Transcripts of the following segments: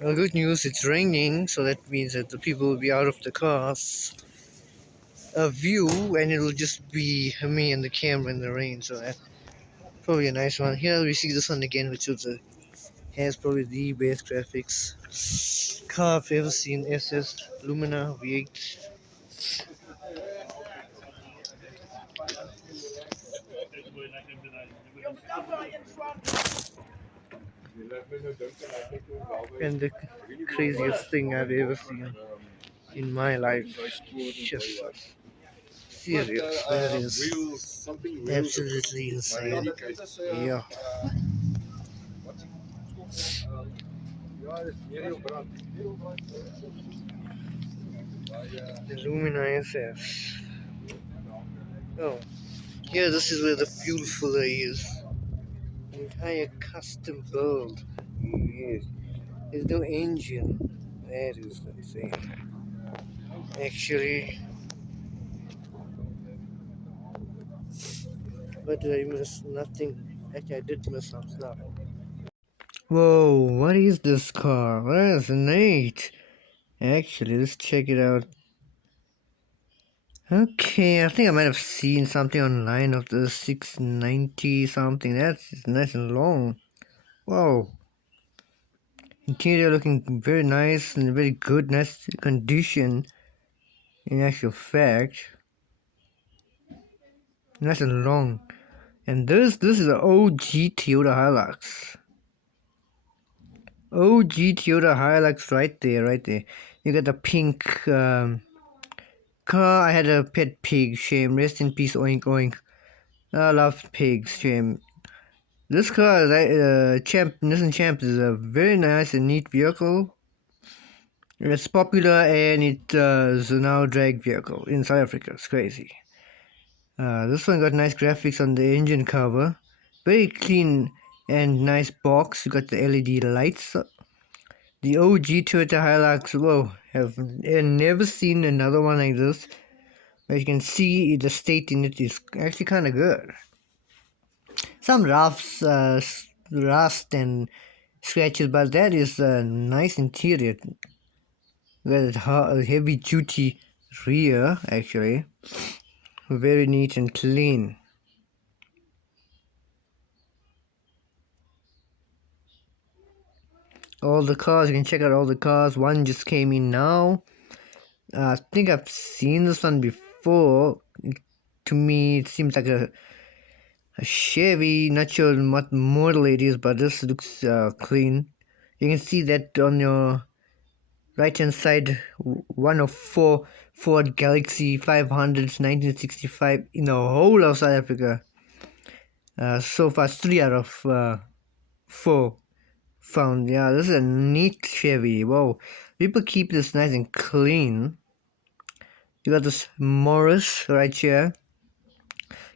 Well, good news, it's raining, so that means that the people will be out of the cars. A view, and it'll just be me and the camera in the rain, so that's probably a nice one. Here we see this one again, which has probably the best graphics car I've ever seen. SS Lumina V8. And the craziest thing I've ever seen in my life. Just serious. That is absolutely insane. Yeah. The Lumina SS. Oh, here this is where the fuel filler is. Entire custom build. Yes. There's no engine. That is insane. Actually, but I missed nothing. Actually, I did miss some stuff. Whoa, what is this car? That's neat. Actually, let's check it out. Okay, I think I might have seen something online of the 690 something. That's nice and long. Wow. Interior looking very nice and very good, nice condition. In actual fact, nice and long. And this is an OG Toyota Hilux. OG Toyota Hilux right there, right there. You got the pink car. I had a pet pig. Shame. Rest in peace. Oink oink. I love pigs. Shame. This car is Nissan Champ is a very nice and neat vehicle. It's popular and it is now drag vehicle in South Africa. It's crazy. This one got nice graphics on the engine cover. Very clean and nice box. You got the LED lights. The OG Toyota Hilux. Whoa, have never seen another one like this. As you can see, the state in it is actually kind of good. Some rust and scratches, but that is a nice interior. Got a heavy duty rear, actually. Very neat and clean. All the cars, you can check out all the cars. One just came in now. I think I've seen this one before. To me, it seems like a Chevy. Not sure what model it is, but this looks clean. You can see that on your right hand side, one of four Ford Galaxy 500s 1965 in the whole of South Africa. So far 3 out of 4 found. Yeah, this is a neat Chevy. Wow, people keep this nice and clean. You got this Morris right here.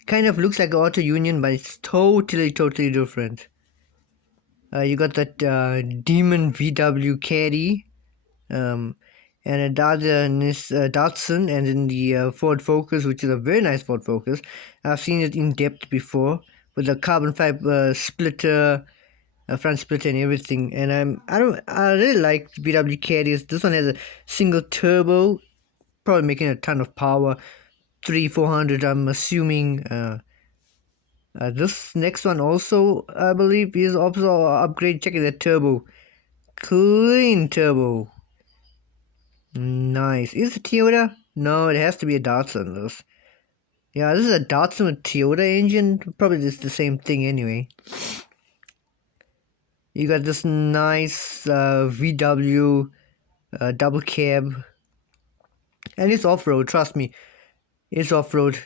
Kind of looks like an Auto Union, but it's totally different. You got that Demon VW Caddy, and a Datsun, and then the Ford Focus, which is a very nice Ford Focus. I've seen it in depth before with the carbon fiber splitter, front splitter, and everything. And I really like VW Caddies. This one has a single turbo, probably making a ton of power. 400, I'm assuming. This next one also, I believe, is also upgrade. Check that turbo. Clean turbo. Nice. Is it Toyota? No, it has to be a Datsun. This. Yeah, this is a Datsun with Toyota engine. Probably just the same thing anyway. You got this nice VW double cab. And it's off-road, trust me. It's off-road.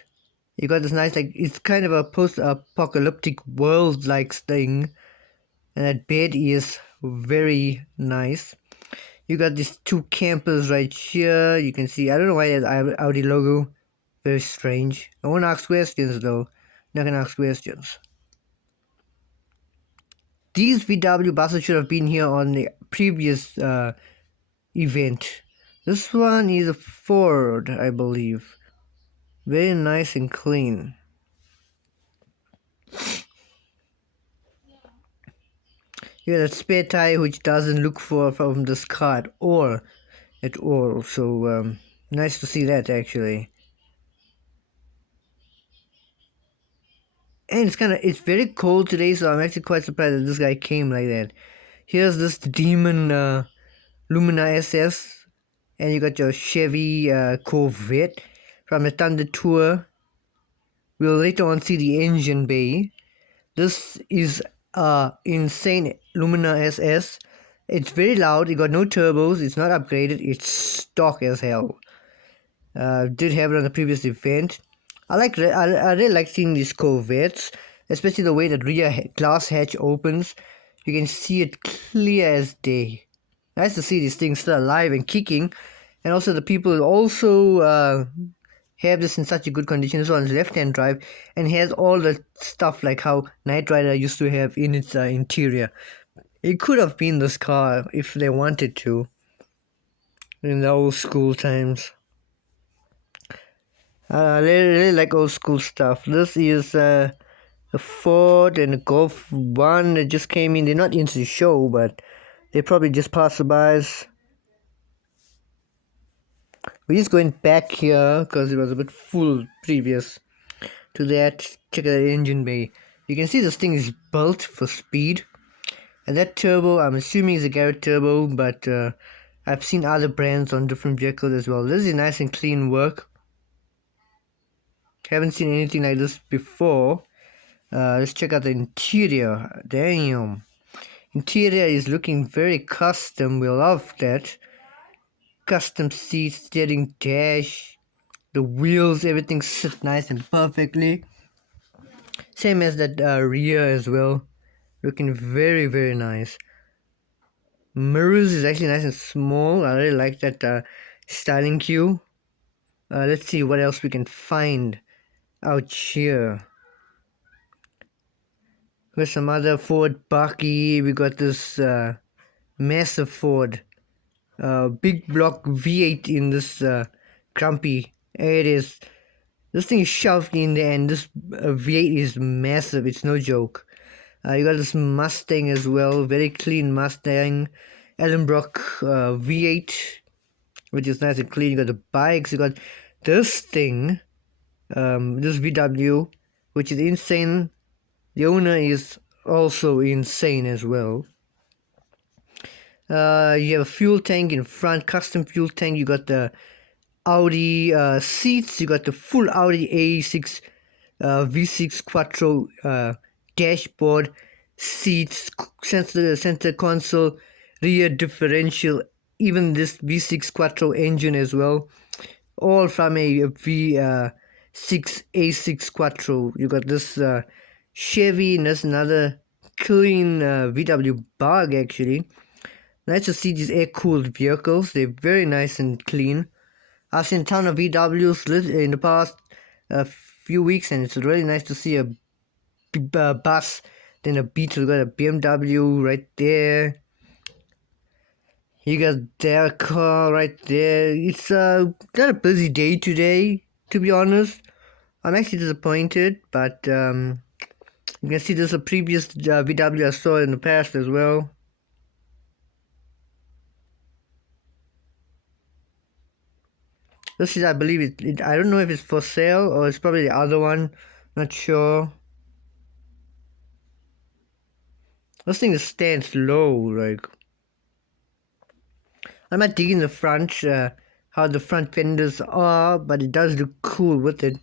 You got this nice, like, it's kind of a post-apocalyptic world-like thing. And that bed is very nice. You got these two campers right here. You can see, I don't know why there's Audi logo. Very strange. I won't ask questions though. Not gonna ask questions. These VW buses should have been here on the previous event. This one is a Ford, I believe. Very nice and clean. You got a spare tire which doesn't look for from this car at all. So nice to see that actually. And it's very cold today, so I'm actually quite surprised that this guy came like that. Here's this demon Lumina SS, and you got your Chevy Corvette from the Thunder Tour. We'll later on see the engine bay. This is insane Lumina SS. It's very loud. It got no turbos. It's not upgraded. It's stock as hell. Did have it on the previous event. I really like seeing these Corvettes, especially the way that rear glass hatch opens. You can see it clear as day. Nice to see these things still alive and kicking, and also the people also have this in such a good condition. This one's left-hand drive and has all the stuff like how Knight Rider used to have in its interior. It could have been this car if they wanted to in the old school times. I really like old school stuff. This is a Ford and a Golf 1 that just came in. They're not into the show, but they probably just passerbys. We're just going back here because it was a bit full previous to that. Check out the engine bay. You can see this thing is built for speed. And that turbo, I'm assuming is a Garrett turbo, but I've seen other brands on different vehicles as well. This is nice and clean work. Haven't seen anything like this before. Let's check out the interior. Damn. Interior is looking very custom. We love that. Custom seats, steering dash, the wheels, everything sits nice and perfectly. Same as that rear as well. Looking very, very nice. Mirrors is actually nice and small. I really like that styling cue. Let's see what else we can find out here. With some other Ford Bucky. We got this massive Ford. Big block V8 in this Grumpy. It is. This thing is shoved in there, and this V8 is massive. It's no joke. You got this Mustang as well. Very clean Mustang. Ellenbrock V8, which is nice and clean. You got the bikes. You got this thing. This VW, which is insane. The owner is also insane as well. You have a fuel tank in front, custom fuel tank. You got the Audi seats. You got the full Audi A6 V6 Quattro dashboard, seats, center console, rear differential, even this V6 Quattro engine as well. All from a V6 A6 Quattro. You got this Chevy, and there's another clean VW Bug actually. Nice to see these air-cooled vehicles. They're very nice and clean. I've seen a ton of VWs in the past few weeks, and it's really nice to see a bus, then a Beetle. You got a BMW right there. You got their car right there. It's not a busy day today, to be honest. I'm actually disappointed, but you can see there's a previous VW I saw in the past as well. This is, I believe, I don't know if it's for sale or it's probably the other one. Not sure. This thing stands low, like. I'm not digging the front, how the front fenders are, but it does look cool with it.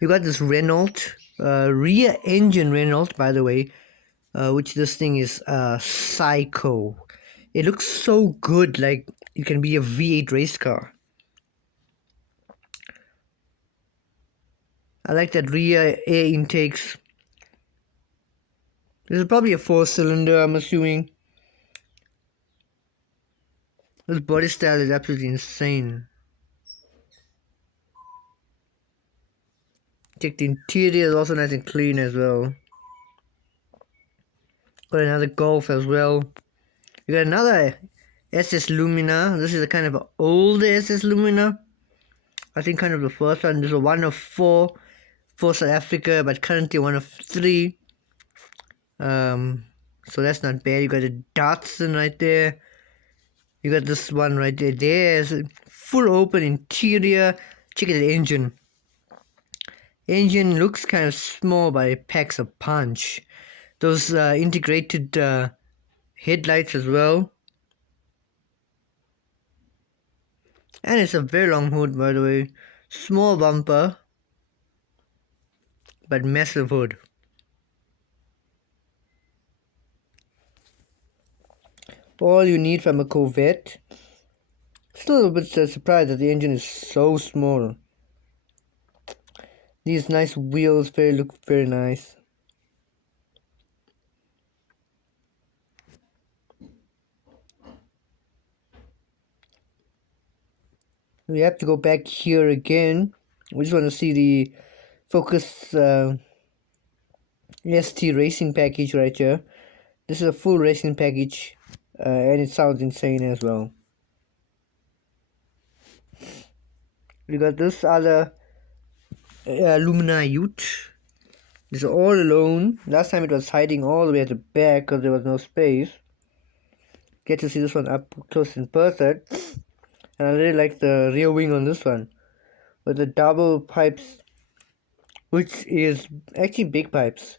You got this Renault, rear engine Renault, by the way, which this thing is psycho. It looks so good, like it can be a V8 race car. I like that rear air intakes. This is probably a 4-cylinder, I'm assuming. This body style is absolutely insane. Check the interior is also nice and clean as well. Got another Golf as well. You got another SS Lumina. This is a kind of old SS Lumina. I think kind of the first one. This is one of four for South Africa, but currently one of three. so that's not bad. You got a Datsun right there. You got this one right there. There's a full open interior. Check out the engine. Engine looks kind of small, but it packs a punch. Those integrated headlights as well. And it's a very long hood, by the way. Small bumper, but massive hood. All you need from a Corvette. Still a bit surprised that the engine is so small. These nice wheels look very nice. We have to go back here again. We just want to see the Focus ST racing package right here. This is a full racing package, and it sounds insane as well. We got this other Lumina Ute. This is all alone. Last time it was hiding all the way at the back because there was no space. Get to see this one up close in person. And I really like the rear wing on this one, with the double pipes, which is actually big pipes.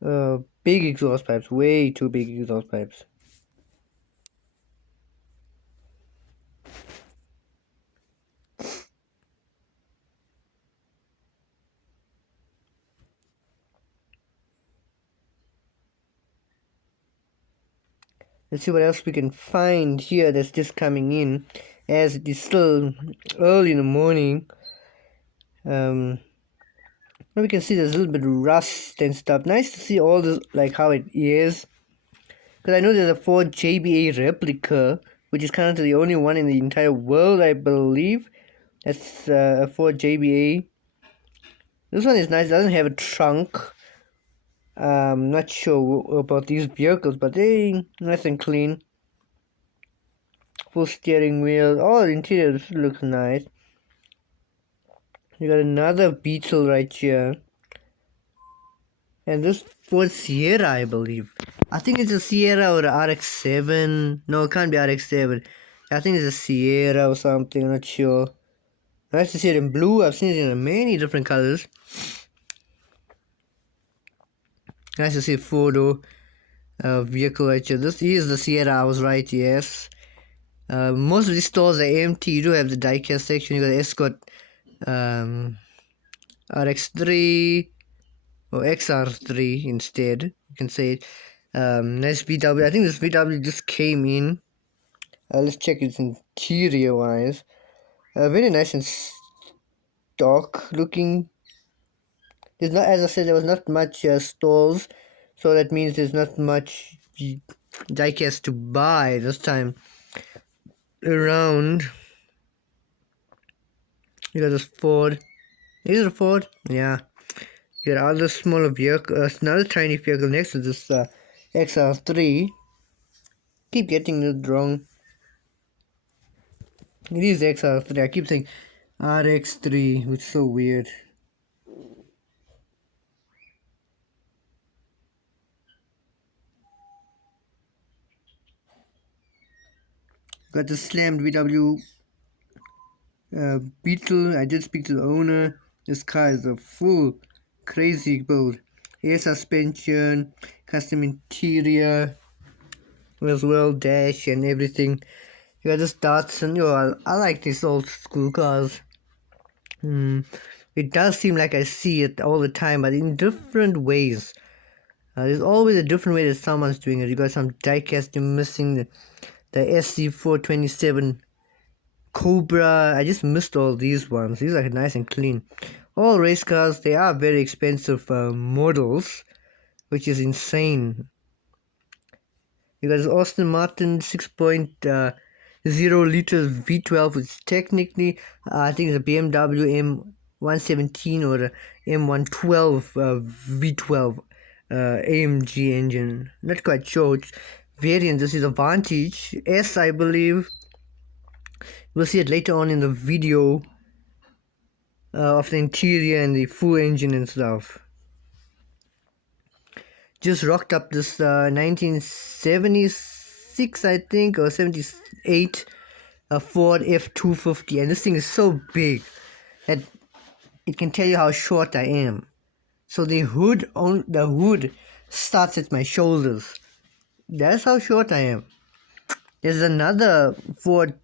Big exhaust pipes, way too big exhaust pipes. Let's see what else we can find here that's just coming in, as it is still early in the morning. We can see there's a little bit of rust and stuff. Nice to see all this, like how it is. Because I know there's a Ford JBA replica, which is kind of the only one in the entire world, I believe. That's a Ford JBA. This one is nice. It doesn't have a trunk. I'm not sure about these vehicles, but they nice and clean. Full steering wheel. Oh, the interior looks nice. You got another Beetle right here. And this Ford Sierra, I believe. I think it's a Sierra or a RX-7. No, it can't be RX-7. I think it's a Sierra or something. I'm not sure. Nice to see it in blue. I've seen it in many different colors. Nice to see a photo vehicle right here. This is the Sierra, I was right, yes. Most of these stores are empty. You do have the diecast section. You got Escort RX3 or XR3 instead. You can say it. Nice VW. I think this VW just came in. Let's check its interior wise. Very nice and stock looking. There's not, as I said, there was not much stalls, so that means there's not much diecast to buy this time around. You got this Ford. Is it a Ford? Yeah. You got other smaller vehicle, another tiny vehicle next to this XR3. Keep getting it wrong. It is XR3. I keep saying RX3, which is so weird. Got the slammed VW Beetle. I did speak to the owner. This car is a full crazy build. Air suspension, custom interior as well, dash and everything. You got this Datsun. I like these old school cars. It does seem like I see it all the time, but in different ways. There's always a different way that someone's doing it. You got some diecast. You're missing the SC427 Cobra. I just missed all these ones. These are nice and clean. All race cars. They are very expensive models, which is insane. You got this Aston Martin 6.0 liters V12, which technically I think it's a BMW M117 or a M112 V12 AMG engine. Not quite sure which variant. This is a Vantage S, I believe. We'll see it later on in the video of the interior and the full engine and stuff. just rocked up this 1976, I think, or 78 Ford F-250, and this thing is so big that it can tell you how short I am. So the hood starts at my shoulders. That's how short I am. There's another Ford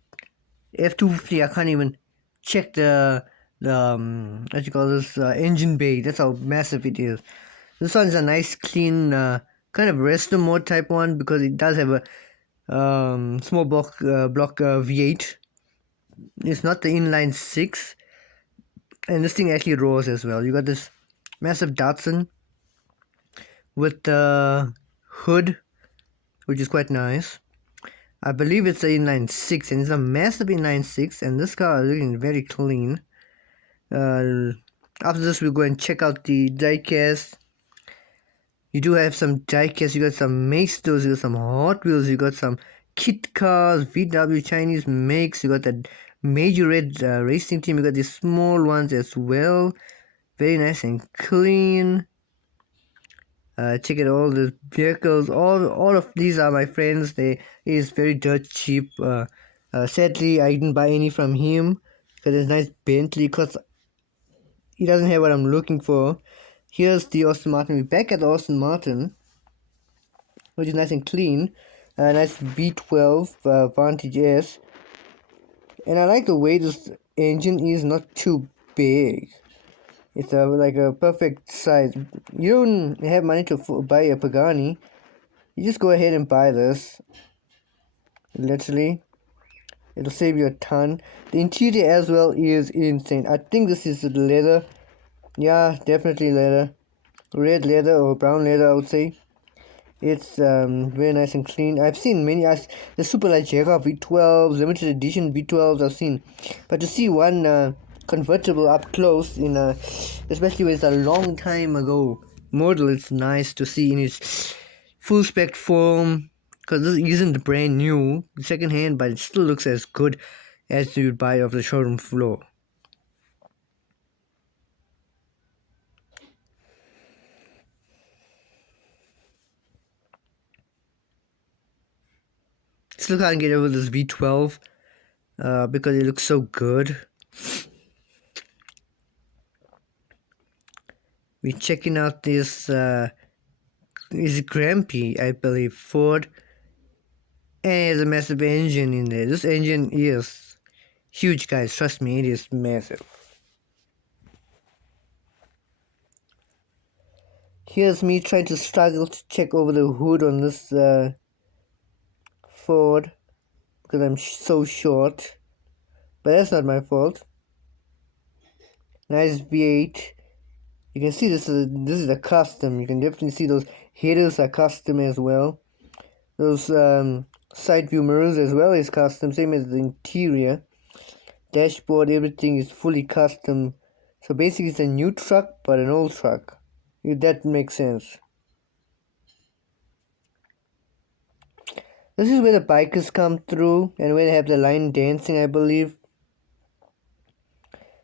F-250. I can't even check the what you call this engine bay. That's how massive it is. This one's a nice clean kind of resto mode type one because it does have a small block V8. It's not the inline six, and this thing actually roars as well. You got this massive Datsun with the hood, which is quite nice. I believe it's an inline six, and it's a massive inline six, and this car is looking very clean. After this, we'll go and check out the diecast. You do have some diecast. You got some Maestos, you got some Hot Wheels, you got some kit cars, VW Chinese makes. You got that Major Red racing team. You got these small ones as well. Very nice and clean. Check out all the vehicles. All of these are my friends. They is very dirt cheap. Sadly, I didn't buy any from him because it's nice Bentley. Because he doesn't have what I'm looking for. Here's the Aston Martin. We're back at the Aston Martin, which is nice and clean. Nice V12 Vantage S. And I like the way this engine is not too big. It's like a perfect size. You don't have money to buy a Pagani. You just go ahead and buy this. Literally, it'll save you a ton. The interior as well is insane. I think this is leather. Yeah, definitely leather. Red leather or brown leather, I would say. It's very nice and clean. I've seen many. The Super Light Jaguar V12s, limited edition V12s I've seen, but to see one convertible up close in especially when it's a long time ago model, it's nice to see in its full spec form. Because this isn't brand new, second hand, but it still looks as good as you'd buy off the showroom floor. Still can't get over this V12 because it looks so good. We're checking out this is Grampy, I believe, Ford, and it has a massive engine in there. This engine is huge, guys. Trust me, it is massive. Here's me trying to struggle to check over the hood on this Ford because I'm so short, but that's not my fault. Nice V8. You can see this is a custom. You can definitely see those headers are custom as well. Those side view mirrors as well is custom, same as the interior. Dashboard, everything is fully custom. So basically it's a new truck but an old truck, if that makes sense. This is where the bikers come through and where they have the line dancing, I believe.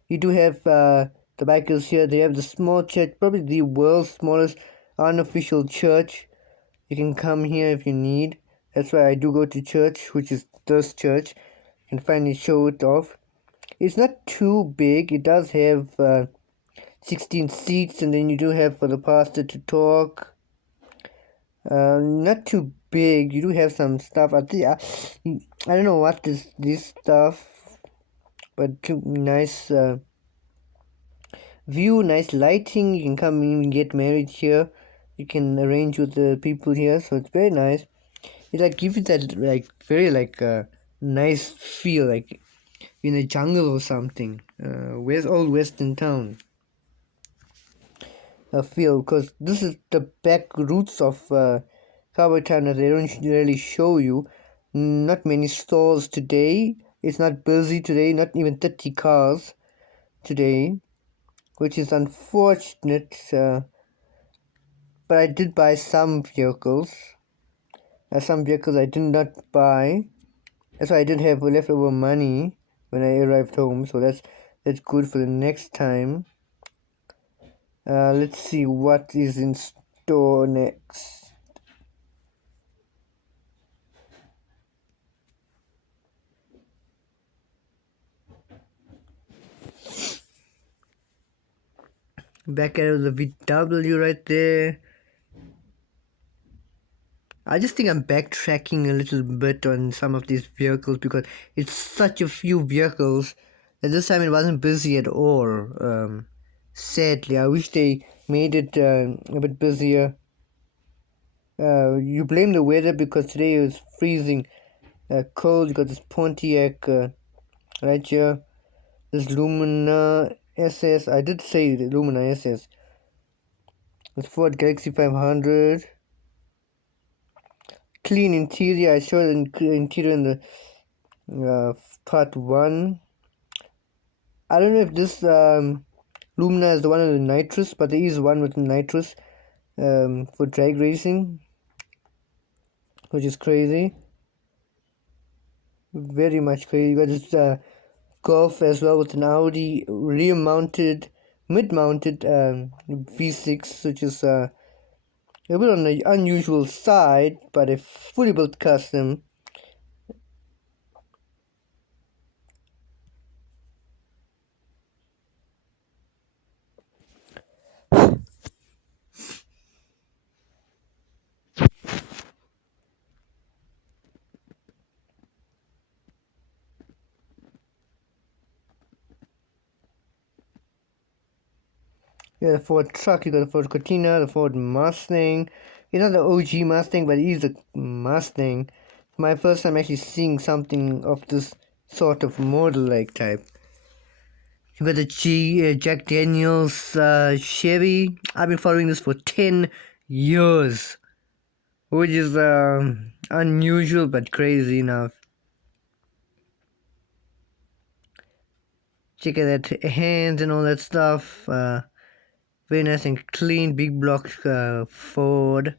You do have the bikers here. They have the small church, probably the world's smallest unofficial church. You can come here if you need. That's why I do go to church, which is this church. You can finally show it off. It's not too big. It does have 16 seats, and then you do have for the pastor to talk. Not too big. You do have some stuff. I think I don't know what this stuff, but nice view, nice lighting. You can come in and get married here. You can arrange with the people here, so it's very nice. It like gives you that like very like nice feel, like in a jungle or something. Where's old Western town? Feel, because this is the back roots of Cowboy Town that they don't really show you. Not many stores today. It's not busy today. Not even 30 cars today, which is unfortunate. But I did buy some vehicles. Some vehicles I did not buy. That's why I didn't have leftover money when I arrived home. So that's good for the next time. Let's see what is in door next. Back out of the VW right there. I just think I'm backtracking a little bit on some of these vehicles because it's such a few vehicles that this time it wasn't busy at all. Sadly, I wish they made it a bit busier. You blame the weather because today it was freezing cold. You got this Pontiac right here. This Lumina SS. I did say the Lumina SS. This Ford Galaxy 500. Clean interior. I showed the interior in the part 1. I don't know if this Lumina is the one with the nitrous, but there is one with nitrous for drag racing, which is crazy. Very much crazy. You got this Golf as well with an Audi rear-mounted, mid-mounted V6, which is a bit on the unusual side, but a fully built custom. You got the Ford truck, you got the Ford Cortina, the Ford Mustang. It's not the OG Mustang, but it is a Mustang. It's my first time actually seeing something of this sort of model-like type. You got the Jack Daniels Chevy. I've been following this for 10 years, which is unusual but crazy enough. Check out that hands and all that stuff. Very nice and clean, big block Ford.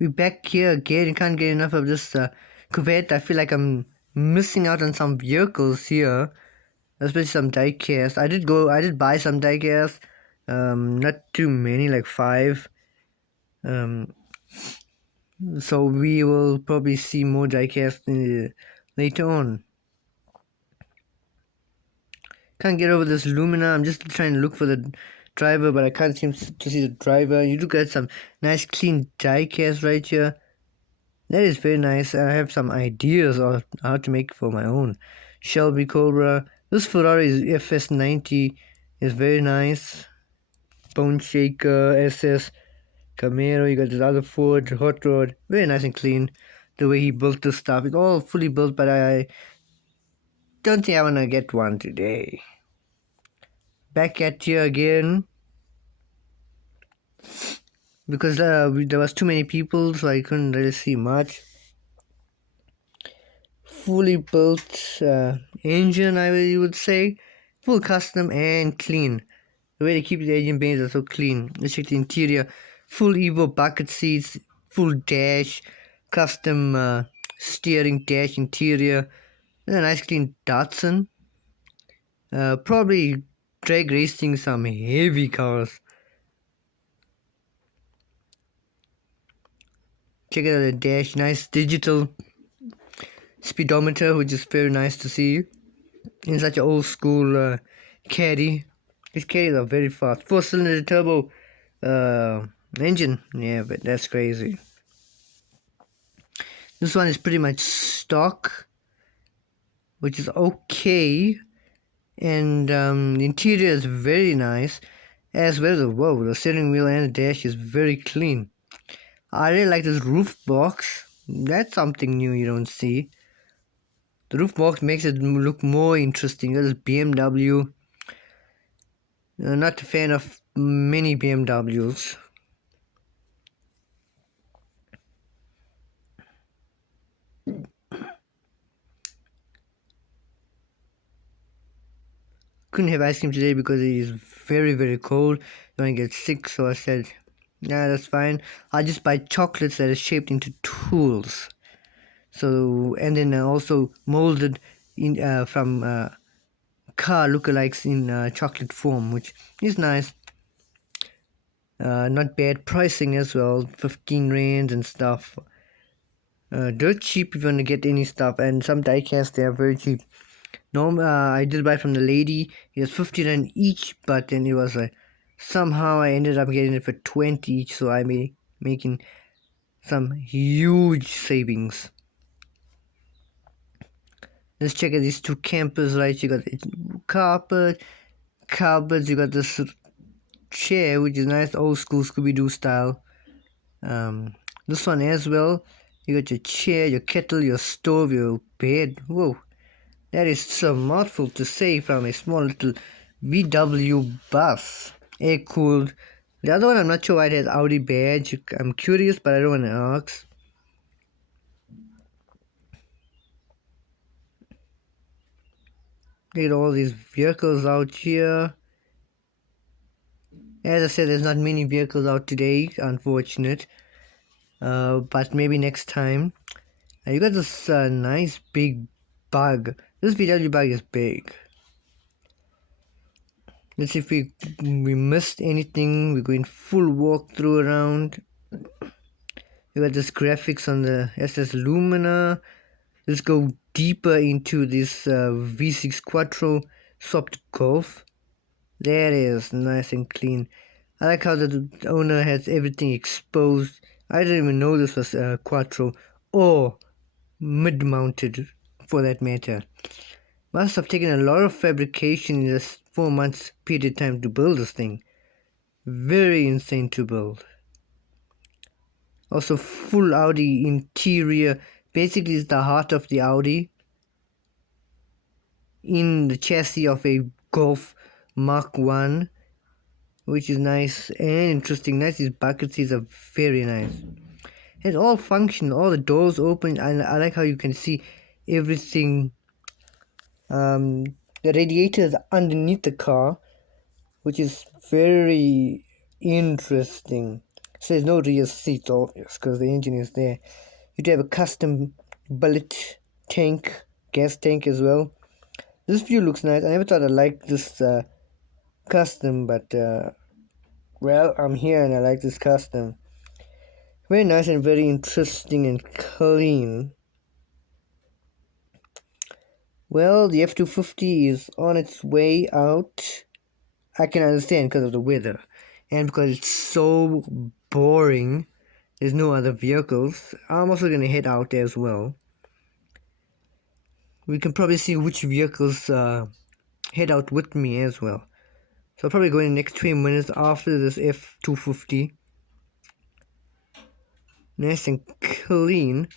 We're back here again. Can't get enough of this Corvette. I feel like I'm missing out on some vehicles here, especially some diecast. I did buy some diecast. Not too many, like 5. So we will probably see more diecast later on. Can't get over this Lumina. I'm just trying to look for the driver, but I can't seem to see the driver. You do get some nice clean diecast right here. That is very nice. I have some ideas on how to make for my own. Shelby Cobra. This Ferrari FS90 is very nice. Bone Shaker, SS, Camaro. You got this other Ford Hot Rod. Very nice and clean. The way he built this stuff. It's all fully built, but I don't think I want to get one today. Back at here again. Because there was too many people, so I couldn't really see much. Fully built engine, I would say. Full custom and clean. The way they keep the engine bays are so clean. Let's check the interior. Full Evo bucket seats, full dash, custom steering dash interior. And a nice clean Datsun. Probably drag racing some heavy cars. Check out the dash, nice digital speedometer, which is very nice to see in such an old school caddy. These caddies are very fast. 4-cylinder turbo engine. Yeah, but that's crazy. This one is pretty much stock, which is okay. And the interior is very nice, as well as the steering wheel and the dash is very clean. I really like this roof box. That's something new you don't see. The roof box makes it look more interesting. This is BMW. Not a fan of many BMWs. Couldn't have ice cream today because it is very, very cold. You want to get sick, so I said, yeah, that's fine. I'll just buy chocolates that are shaped into tools. So, and then also molded in from car lookalikes in chocolate form, which is nice. Not bad pricing as well, 15 rands and stuff. Dirt cheap if you want to get any stuff, and some diecasts they are very cheap. I did buy from the lady. It was 50 rand each, but then it was somehow I ended up getting it for 20 each, so I making some huge savings. Let's check out these two campers, right? You got the carpets, you got this chair, which is nice, old school Scooby-Doo style. This one as well. You got your chair, your kettle, your stove, your bed. Whoa, that is a mouthful to say from a small little VW bus. Air cooled. The other one, I'm not sure why it has Audi badge. I'm curious, but I don't want to ask. Look at all these vehicles out here. As I said, there's not many vehicles out today, unfortunate. But maybe next time. You got this nice big bug. This VW bug is big. Let's see if we missed anything. We're going full walkthrough around. You got this graphics on the SS Lumina. Let's go deeper into this V6 Quattro swapped Golf. There it is, nice and clean. I like how the owner has everything exposed. I didn't even know this was Quattro or mid-mounted for that matter. Must have taken a lot of fabrication in this 4 months period of time to build this thing. Very insane to build. Also full Audi interior. Basically it's the heart of the Audi in the chassis of a Golf Mark 1, which is nice and interesting. Nice, these bucket seats are very nice. It's all functional, all the doors open. I like how you can see everything. The radiator is underneath the car, which is very interesting. So there's no rear seat, obvious, because the engine is there. You do have a custom bullet tank, gas tank as well. This view looks nice. I never thought I liked this custom, but well, I'm here and I like this custom. Very nice and very interesting and clean. Well, the F250 is on its way out. I can understand because of the weather and because it's so boring. There's no other vehicles. I'm also going to head out there as well. We can probably see which vehicles head out with me as well. So I'll probably go in the next 20 minutes after this F250. Nice and clean.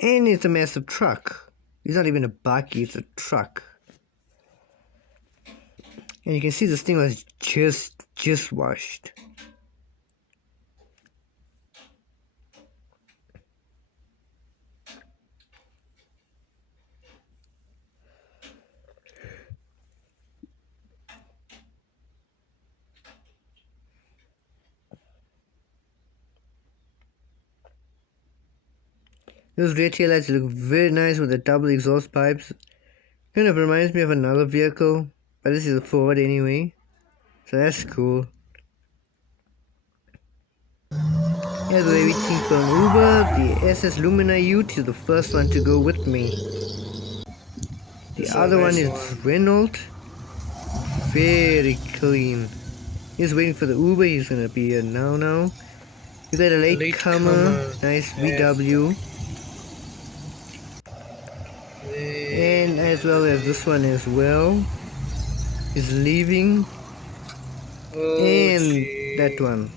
And it's a massive truck. It's not even a bakkie, it's a truck. And you can see this thing was just washed. Those rear tail lights look very nice with the double exhaust pipes. Kind of reminds me of another vehicle, but this is a Ford anyway. So that's cool. Here's we're waiting for an Uber. The SS Lumina Ute is the first one to go with me. The other one is Renault. Very clean. He's waiting for the Uber. He's gonna be here now. You got a latecomer, nice VW. And as well as this one as well is leaving. And that one.